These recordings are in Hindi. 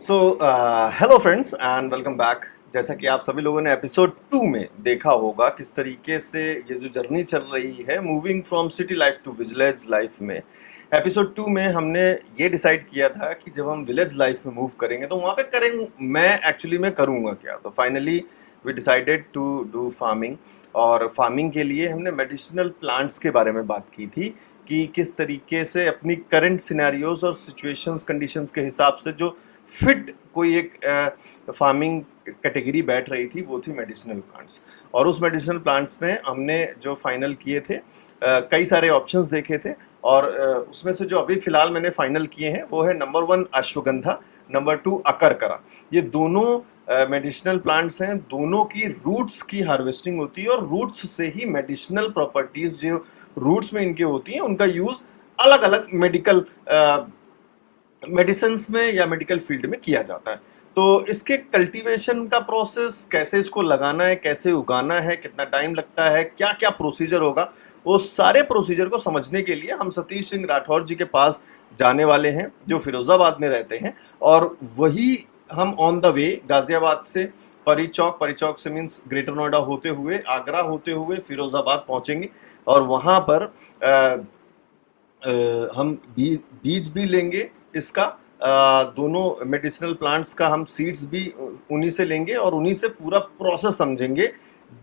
So hello friends and welcome back. जैसा कि आप सभी लोगों ने एपिसोड 2 में देखा होगा किस तरीके से ये जो जर्नी चल रही है moving from city life to village life में। एपिसोड 2 में हमने ये डिसाइड किया था कि जब हम विलेज लाइफ में मूव करेंगे तो वहाँ पे करेंगे मैं एक्चुअली मैं करूँगा क्या। तो finally we decided to do farming. और फार्मिंग के लिए हमने मेडिसिनल प्लांट्स के बारे में बात की थी कि किस तरीके से अपनी करंट सिनेरियोज और सिचुएशंस कंडीशंस के हिसाब से जो फिट कोई एक फार्मिंग कैटेगरी बैठ रही थी वो थी मेडिसिनल प्लांट्स। और उस मेडिसिनल प्लांट्स में हमने जो फाइनल किए थे कई सारे ऑप्शंस देखे थे। और उसमें से जो अभी फिलहाल मैंने फाइनल किए हैं वो है नंबर 1 अश्वगंधा, नंबर 2 अकरकरा। ये दोनों मेडिसिनल प्लांट्स हैं, दोनों की रूट्स की हार्वेस्टिंग होती है और रूट्स से ही मेडिसिनल प्रॉपर्टीज जो रूट्स में इनके होती हैं उनका यूज अलग अलग मेडिकल मेडिसिन में या मेडिकल फील्ड में किया जाता है। तो इसके कल्टीवेशन का प्रोसेस, कैसे इसको लगाना है, कैसे उगाना है, कितना टाइम लगता है, क्या क्या प्रोसीजर होगा, वो सारे प्रोसीजर को समझने के लिए हम सतीश सिंह राठौर जी के पास जाने वाले हैं जो फिरोजाबाद में रहते हैं। और वही हम ऑन द वे गाजियाबाद से परी चौक से मीन्स ग्रेटर नोएडा होते हुए, आगरा होते हुए फिरोजाबाद पहुंचेंगे। और वहां पर हम बीज भी लेंगे इसका, दोनों मेडिसिनल प्लांट्स का हम सीड्स भी उन्हीं से लेंगे और उन्हीं से पूरा प्रोसेस समझेंगे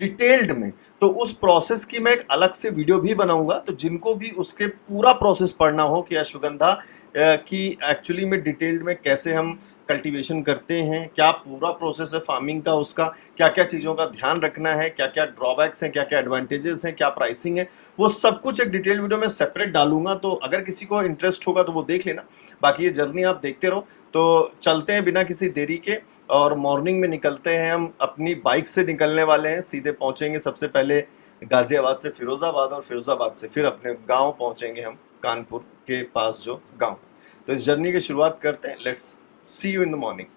डिटेल्ड में। तो उस प्रोसेस की मैं एक अलग से वीडियो भी बनाऊंगा, तो जिनको भी उसके पूरा प्रोसेस पढ़ना हो कि अश्वगंधा की एक्चुअली में डिटेल्ड में कैसे हम कल्टीवेशन करते हैं, क्या पूरा प्रोसेस है फार्मिंग का, उसका क्या क्या चीज़ों का ध्यान रखना है, क्या क्या ड्रॉबैक्स हैं, क्या क्या एडवांटेजेस हैं, क्या प्राइसिंग है, वो सब कुछ एक डिटेल वीडियो में सेपरेट डालूंगा। तो अगर किसी को इंटरेस्ट होगा तो वो देख लेना, बाकी ये जर्नी आप देखते रहो। तो चलते हैं बिना किसी देरी के और मॉर्निंग में निकलते हैं। हम अपनी बाइक से निकलने वाले हैं, सीधे पहुंचेंगे सबसे पहले गाजियाबाद से फिरोजाबाद और फिरोजाबाद से फिर अपने गांव पहुंचेंगे हम, कानपुर के पास जो गांव। तो इस जर्नी की शुरुआत करते हैं। Let's see you in the morning.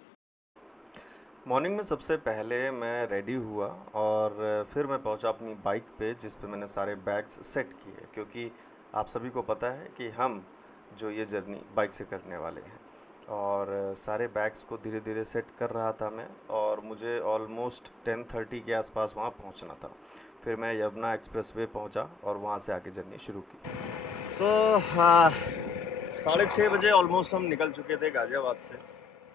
Morning में सबसे पहले मैं रेडी हुआ और फिर मैं पहुंचा अपनी बाइक पे जिस पे मैंने सारे बैग्स सेट किए, क्योंकि आप सभी को पता है कि हम जो ये जर्नी बाइक से करने वाले हैं। और सारे बैग्स को धीरे धीरे सेट कर रहा था मैं, और मुझे ऑलमोस्ट 10:30 के आसपास वहाँ पहुँचना था। फिर मैं यमुना एक्सप्रेस वे पहुँचा और वहाँ से आके जर्नी शुरू की। 6:30 बजे ऑलमोस्ट हम निकल चुके थे गाज़ियाबाद से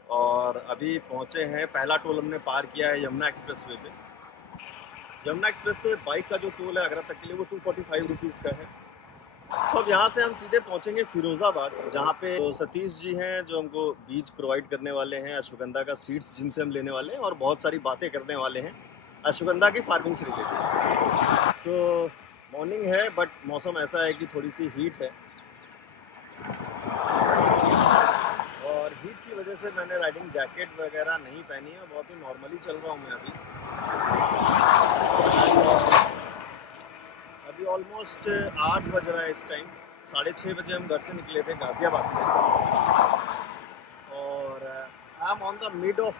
और अभी पहुंचे हैं। पहला टोल हमने पार किया है यमुना एक्सप्रेस वे पे। यमुना एक्सप्रेस पे बाइक का जो टोल है आगरा तक के लिए वो 245 रुपीज़ का है। तो अब यहाँ से हम सीधे पहुंचेंगे फिरोज़ाबाद, जहाँ पे तो सतीश जी हैं जो हमको बीज प्रोवाइड करने वाले हैं, अश्वगंधा का सीड्स जिनसे हम लेने वाले हैं और बहुत सारी बातें करने वाले हैं अश्वगंधा की फार्मिंग से रिलेटेड। तो मॉर्निंग है बट मौसम ऐसा है कि थोड़ी सी हीट है और हीट की वजह से मैंने राइडिंग जैकेट वगैरह नहीं पहनी है, बहुत ही नॉर्मली चल रहा हूँ मैं अभी। अभी ऑलमोस्ट 8 बज रहा है इस टाइम। 6:30 बजे हम घर से निकले थे गाज़ियाबाद से और I am on the mid of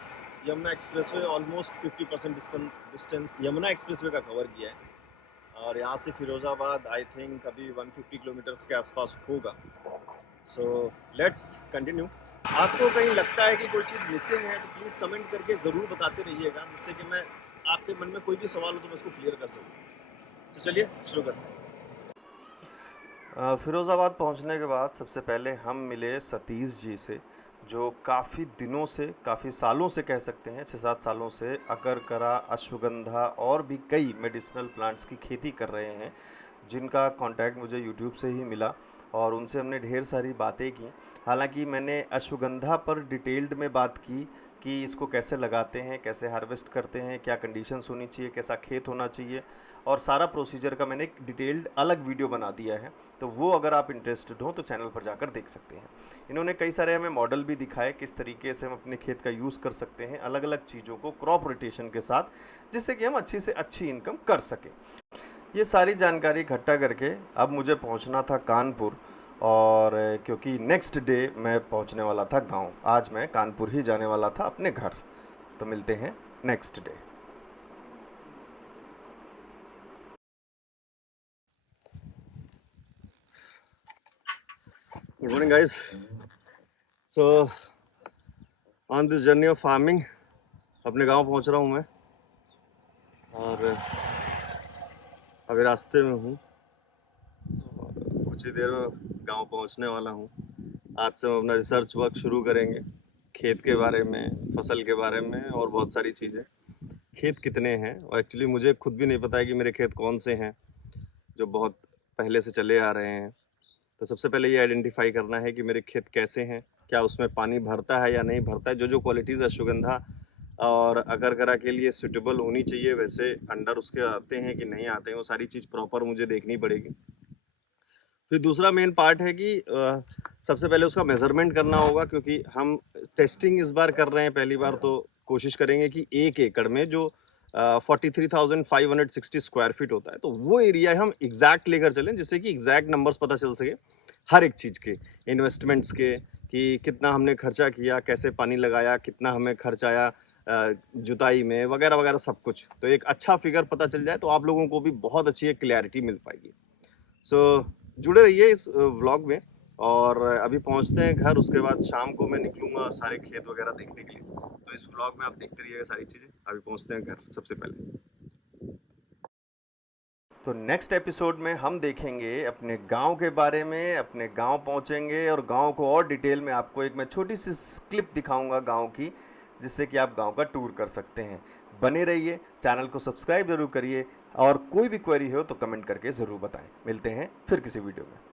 Yamuna express way. Almost 50% distance Yamuna express way का कवर किया है और यहाँ से फिरोज़ाबाद आई थिंक अभी 150 किलोमीटर्स के आसपास होगा। So let's continue. आपको कहीं लगता है कि कोई चीज़ मिसिंग है तो प्लीज़ कमेंट करके ज़रूर बताते रहिएगा, जिससे कि मैं आपके मन में कोई भी सवाल हो तो मैं उसको क्लियर कर सकूँ। तो चलिए शुरू करते हैं। फिरोज़ाबाद पहुंचने के बाद सबसे पहले हम मिले सतीश जी से, जो काफ़ी दिनों से, काफ़ी सालों से कह सकते हैं, 6-7 सालों से अकरकरा, अश्वगंधा और भी कई मेडिसिनल प्लांट्स की खेती कर रहे हैं, जिनका कांटेक्ट मुझे यूट्यूब से ही मिला और उनसे हमने ढेर सारी बातें की। हालांकि मैंने अश्वगंधा पर डिटेल्ड में बात की कि इसको कैसे लगाते हैं, कैसे हार्वेस्ट करते हैं, क्या कंडीशंस होनी चाहिए, कैसा खेत होना चाहिए, और सारा प्रोसीजर का मैंने एक डिटेल्ड अलग वीडियो बना दिया है। तो वो अगर आप इंटरेस्टेड हो तो चैनल पर जाकर देख सकते हैं। इन्होंने कई सारे हमें मॉडल भी दिखाए किस तरीके से हम अपने खेत का यूज़ कर सकते हैं अलग अलग चीज़ों को क्रॉप रोटेशन के साथ, जिससे कि हम अच्छी से अच्छी इनकम कर सकें। ये सारी जानकारी इकट्ठा करके अब मुझे पहुंचना था कानपुर, और क्योंकि नेक्स्ट डे मैं पहुंचने वाला था गांव। आज मैं कानपुर ही जाने वाला था अपने घर। तो मिलते हैं next day. Good morning guys. So on this journey of farming अपने गांव पहुंच रहा हूं मैं, और अभी रास्ते में हूँ और कुछ ही देर में गांव पहुंचने वाला हूँ। आज से हम अपना रिसर्च वर्क शुरू करेंगे, खेत के बारे में, फसल के बारे में और बहुत सारी चीज़ें। खेत कितने हैं, और एक्चुअली मुझे खुद भी नहीं पता है कि मेरे खेत कौन से हैं जो बहुत पहले से चले आ रहे हैं। तो सबसे पहले ये आइडेंटिफाई करना है कि मेरे खेत कैसे हैं, क्या उसमें पानी भरता है या नहीं भरता है, जो जो क्वालिटीज़ अश्वगंधा और अगरगरा के लिए सूटेबल होनी चाहिए वैसे अंडर उसके आते हैं कि नहीं आते हैं, वो सारी चीज़ प्रॉपर मुझे देखनी पड़ेगी। फिर दूसरा मेन पार्ट है कि सबसे पहले उसका मेज़रमेंट करना होगा, क्योंकि हम टेस्टिंग इस बार कर रहे हैं पहली बार, तो कोशिश करेंगे कि 1 एकड़ में जो 43,560 स्क्वायर फीट होता है, तो वो एरिया हम एग्जैक्ट लेकर चलें, जिससे कि एग्जैक्ट नंबर्स पता चल सके हर एक चीज़ के, इन्वेस्टमेंट्स के, कि कितना हमने खर्चा किया, कैसे पानी लगाया, कितना हमें खर्च आया जुताई में, वगैरह वगैरह सब कुछ। तो एक अच्छा फिगर पता चल जाए तो आप लोगों को भी बहुत अच्छी एक क्लैरिटी मिल पाएगी। सो जुड़े रहिए इस व्लॉग में, और अभी पहुंचते हैं घर, उसके बाद शाम को मैं निकलूंगा सारे खेत वगैरह देखने के लिए। तो इस व्लॉग में आप देखते रहिएगा सारी चीज़ें। अभी पहुंचते हैं घर सबसे पहले। तो नेक्स्ट एपिसोड में हम देखेंगे अपने गांव के बारे में, अपने गांव पहुंचेंगे और गांव को और डिटेल में आपको एक मैं छोटी सी क्लिप दिखाऊंगा गांव की, जिससे कि आप गांव का टूर कर सकते हैं। बने रहिए, चैनल को सब्सक्राइब जरूर करिए, और कोई भी क्वेरी हो तो कमेंट करके ज़रूर बताएं। मिलते हैं फिर किसी वीडियो में।